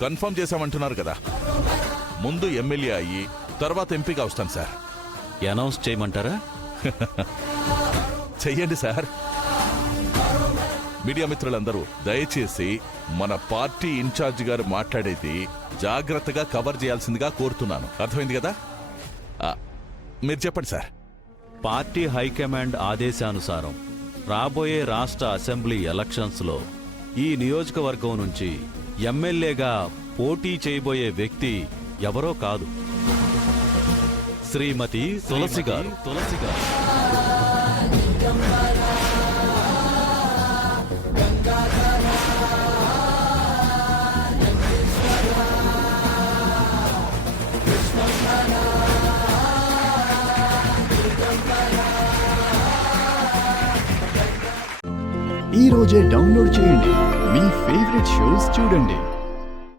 Confirm చేశామంటున్నారు కదా, ముందు MLA అయ్యి తర్వాత ఎంపీగా వస్తాను సార్. అనౌన్స్ చేయమంటారా? చెయ్యండి సార్. మీడియా మిత్రులందరూ దయచేసి మన పార్టీ ఇన్ఛార్జ్ గారు మాట్లాడేది జాగ్రత్తగా కవర్ చేయాల్సిందిగా కోరుతున్నాను. అర్థమైంది కదా? మీరు చెప్పండి సార్. పార్టీ హైకమాండ్ ఆదేశానుసారం రాబోయే రాష్ట్ర అసెంబ్లీ ఎలక్షన్స్లో ఈ నియోజకవర్గం నుంచి ఎమ్మెల్యేగా పోటీ చేయబోయే వ్యక్తి ఎవరో కాదు, శ్రీమతి తులసి గారు. ఈ రోజే డౌన్లోడ్ చేయండి, మీ ఫేవరెట్ షోస్ చూడండి.